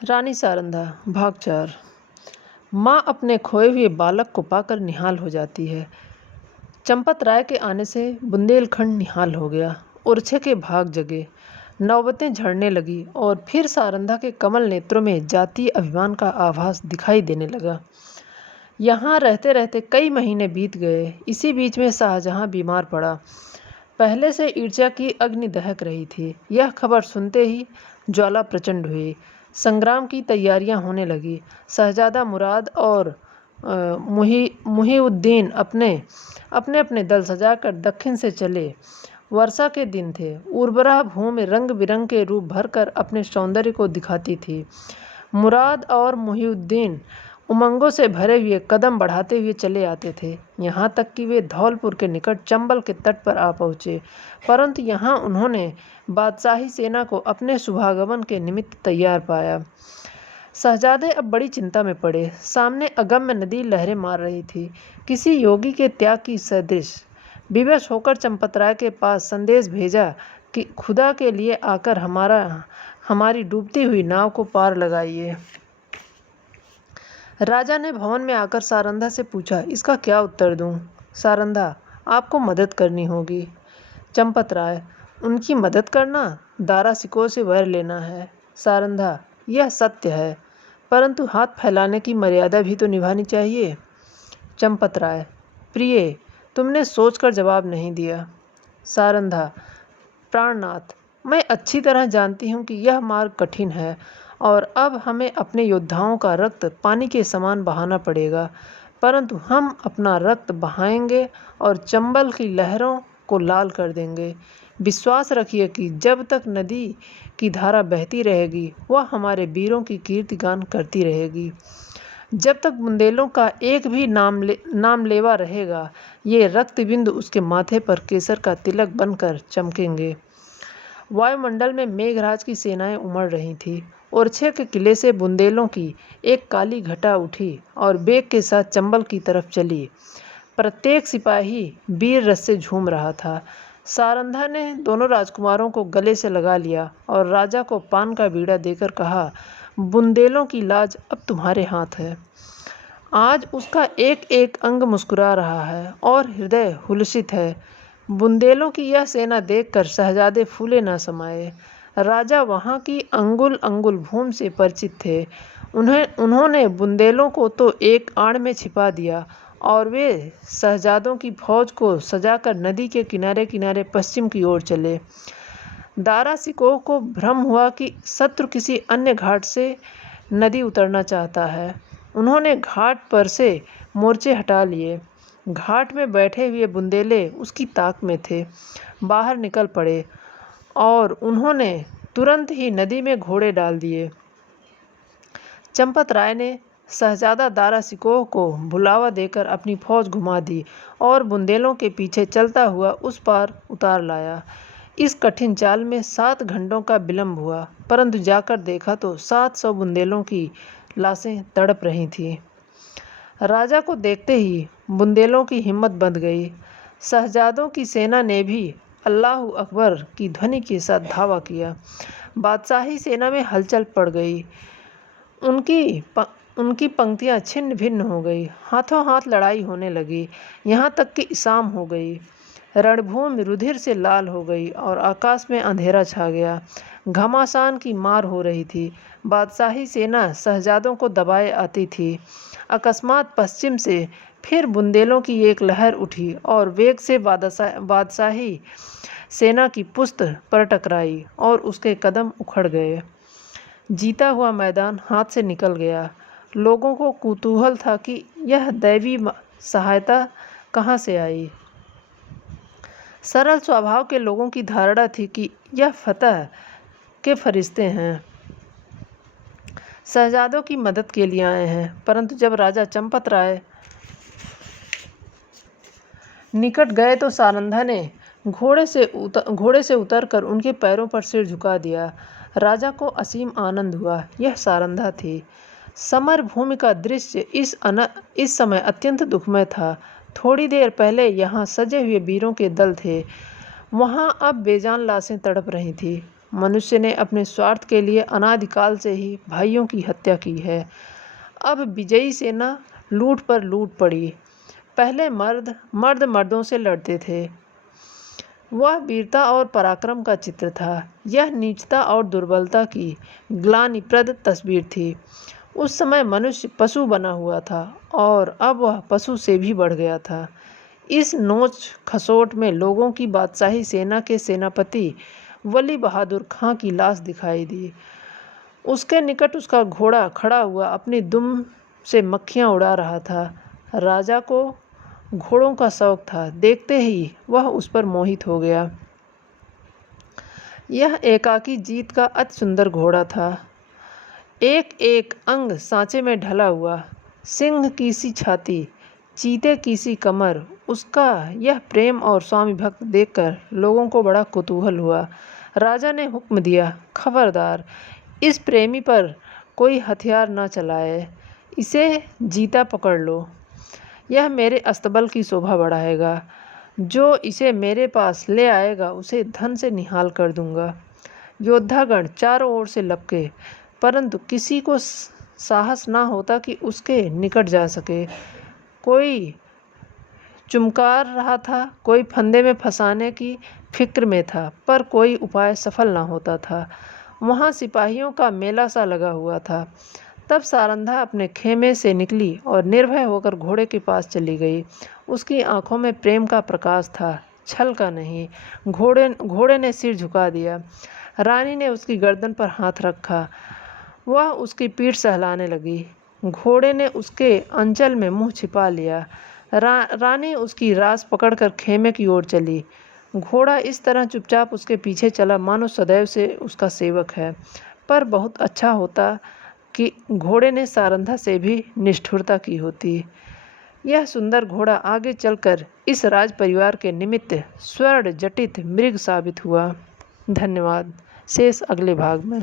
रानी सारंधा भाग 4। माँ अपने खोए हुए बालक को पाकर निहाल हो जाती है। चंपत राय के आने से बुंदेलखंड निहाल हो गया। उर्छे के भाग जगे, नौबतें झड़ने लगी और फिर सारंधा के कमल नेत्रों में जातीय अभिमान का आभास दिखाई देने लगा। यहाँ रहते रहते कई महीने बीत गए। इसी बीच में शाहजहाँ बीमार पड़ा। पहले से ईर्ष्या की अग्नि दहक रही थी। यह खबर सुनते ही ज्वाला प्रचंड हुई। संग्राम की तैयारियां होने लगी। शहजादा मुराद और मुहीउद्दीन अपने अपने दल सजाकर दक्षिण से चले। वर्षा के दिन थे। उर्वरा भूमि रंग बिरंग के रूप भरकर अपने सौंदर्य को दिखाती थी। मुराद और मुहीउद्दीन उमंगों से भरे हुए कदम बढ़ाते हुए चले आते थे। यहाँ तक कि वे धौलपुर के निकट चंबल के तट पर आ पहुँचे, परंतु यहाँ उन्होंने बादशाही सेना को अपने शुभागमन के निमित्त तैयार पाया। शहजादे अब बड़ी चिंता में पड़े। सामने अगम्य नदी लहरें मार रही थी, किसी योगी के त्याग की सदृश। विवश होकर चंपतराय के पास संदेश भेजा कि खुदा के लिए आकर हमारी डूबती हुई नाव को पार लगाइए। राजा ने भवन में आकर सारंधा से पूछा, इसका क्या उत्तर दूं? सारंधा, आपको मदद करनी होगी। चंपतराय, उनकी मदद करना दारा सिकोह से वैर लेना है। सारंधा, यह सत्य है, परंतु हाथ फैलाने की मर्यादा भी तो निभानी चाहिए। चंपतराय, प्रिय, तुमने सोचकर जवाब नहीं दिया। सारंधा, प्राणनाथ, मैं अच्छी तरह जानती हूँ कि यह मार्ग कठिन है और अब हमें अपने योद्धाओं का रक्त पानी के समान बहाना पड़ेगा, परंतु हम अपना रक्त बहाएंगे और चंबल की लहरों को लाल कर देंगे। विश्वास रखिए कि जब तक नदी की धारा बहती रहेगी वह हमारे वीरों की कीर्तिगान करती रहेगी। जब तक बुंदेलों का एक भी नाम लेवा रहेगा, ये रक्त बिंदु उसके माथे पर केसर का तिलक बनकर चमकेंगे। वायुमंडल में मेघराज की सेनाएं उमड़ रही थीं। ओरछे के किले से बुंदेलों की एक काली घटा उठी और बेग के साथ चंबल की तरफ चली। प्रत्येक सिपाही वीर रस से झूम रहा था। सारंधा ने दोनों राजकुमारों को गले से लगा लिया और राजा को पान का बीड़ा देकर कहा, बुंदेलों की लाज अब तुम्हारे हाथ है। आज उसका एक एक अंग मुस्कुरा रहा है और हृदय हुलसित है। बुंदेलों की यह सेना देखकर शहजादे फूले न समाये। राजा वहाँ की अंगुल अंगुल भूमि से परिचित थे। उन्होंने बुंदेलों को तो एक आड़ में छिपा दिया और वे शहजादों की फौज को सजाकर नदी के किनारे किनारे पश्चिम की ओर चले। दारा सिकोह को भ्रम हुआ कि शत्रु किसी अन्य घाट से नदी उतरना चाहता है। उन्होंने घाट पर से मोर्चे हटा लिए। घाट में बैठे हुए बुंदेले उसकी ताक में थे। बाहर निकल पड़े और उन्होंने तुरंत ही नदी में घोड़े डाल दिए। चंपत राय ने शहजादा दारा सिकोह को बुलावा देकर अपनी फौज घुमा दी और बुंदेलों के पीछे चलता हुआ उस पार उतार लाया। इस कठिन चाल में 7 घंटों का विलंब हुआ, परंतु जाकर देखा तो 700 बुंदेलों की लाशें तड़प रही थीं। राजा को देखते ही बुंदेलों की हिम्मत बंध गई। शहजादों की सेना ने भी अल्लाहू अकबर की ध्वनि के साथ धावा किया। बादशाही सेना में हलचल पड़ गई। उनकी पंक्तियां छिन्न भिन्न हो गई। हाथों हाथ लड़ाई होने लगी, यहाँ तक कि इसाम हो गई। रणभूमि रुधिर से लाल हो गई और आकाश में अंधेरा छा गया। घमासान की मार हो रही थी। बादशाही सेना शहजादों को दबाए आती थी। अकस्मात पश्चिम से फिर बुंदेलों की एक लहर उठी और वेग से बादशाही सेना की पुस्त पर टकराई और उसके कदम उखड़ गए। जीता हुआ मैदान हाथ से निकल गया। लोगों को कुतूहल था कि यह दैवी सहायता कहाँ से आई। सरल स्वभाव के लोगों की धारणा थी कि यह फतह के फरिश्ते हैं, शहजादों की मदद के लिए आए हैं। परंतु जब राजा चंपत राय निकट गए तो सारंधा ने घोड़े से उतरकर उनके पैरों पर सिर झुका दिया। राजा को असीम आनंद हुआ। यह सारंधा थी। समर भूमि का दृश्य इस समय अत्यंत दुखमय था। थोड़ी देर पहले यहाँ सजे हुए वीरों के दल थे, वहाँ अब बेजान लाशें तड़प रही थीं। मनुष्य ने अपने स्वार्थ के लिए अनादिकाल से ही भाइयों की हत्या की है। अब विजयी सेना लूट पर लूट पड़ी। पहले मर्द मर्दों से लड़ते थे। वह वीरता और पराक्रम का चित्र था। यह नीचता और दुर्बलता की ग्लानिप्रद तस्वीर थी। उस समय मनुष्य पशु बना हुआ था और अब वह पशु से भी बढ़ गया था। इस नोच खसोट में लोगों की बादशाही सेना के सेनापति वली बहादुर खां की लाश दिखाई दी। उसके निकट उसका घोड़ा खड़ा हुआ अपनी दुम से मक्खियाँ उड़ा रहा था। राजा को घोड़ों का शौक था। देखते ही वह उस पर मोहित हो गया। यह एकाकी जीत का अति सुंदर घोड़ा था। एक एक अंग सांचे में ढला हुआ, सिंह की सी छाती, चीते की सी कमर। उसका यह प्रेम और स्वामी भक्त देखकर लोगों को बड़ा कुतूहल हुआ। राजा ने हुक्म दिया, खबरदार, इस प्रेमी पर कोई हथियार न चलाए। इसे जीता पकड़ लो। यह मेरे अस्तबल की शोभा बढ़ाएगा। जो इसे मेरे पास ले आएगा उसे धन से निहाल कर दूंगा। योद्धागण चारों ओर से लपके, परंतु किसी को साहस ना होता कि उसके निकट जा सके। कोई चुमकार रहा था, कोई फंदे में फंसाने की फिक्र में था, पर कोई उपाय सफल ना होता था। वहाँ सिपाहियों का मेला सा लगा हुआ था। तब सारंधा अपने खेमे से निकली और निर्भय होकर घोड़े के पास चली गई। उसकी आंखों में प्रेम का प्रकाश था, छल का नहीं। घोड़े ने सिर झुका दिया। रानी ने उसकी गर्दन पर हाथ रखा। वह उसकी पीठ सहलाने लगी। घोड़े ने उसके अंचल में मुंह छिपा लिया। रानी उसकी रास पकड़कर खेमे की ओर चली। घोड़ा इस तरह चुपचाप उसके पीछे चला मानो सदैव से उसका सेवक है। पर बहुत अच्छा होता कि घोड़े ने सारंधा से भी निष्ठुरता की होती। यह सुंदर घोड़ा आगे चलकर इस राज परिवार के निमित्त स्वर्ण जटित मृग साबित हुआ। धन्यवाद। शेष अगले भाग में।